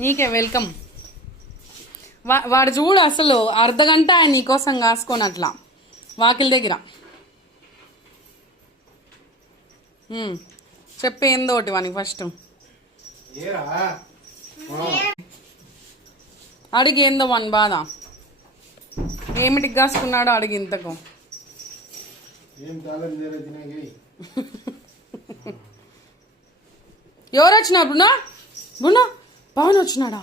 నీకే వెల్కమ్. వాడు చూడు అసలు అర్ధగంట ఆయన నీకోసం కాసుకొని అట్లా వాకిలి దగ్గర. చెప్పేందో ఒకటి వానికి ఫస్ట్ అడిగి ఏందో వన్ బాధ ఏమిటికి కాసుకున్నాడో అడిగి ఇంతకు. ఎవరు వచ్చినారు? బున్నా బున్నా పవన్ వచ్చినాడా?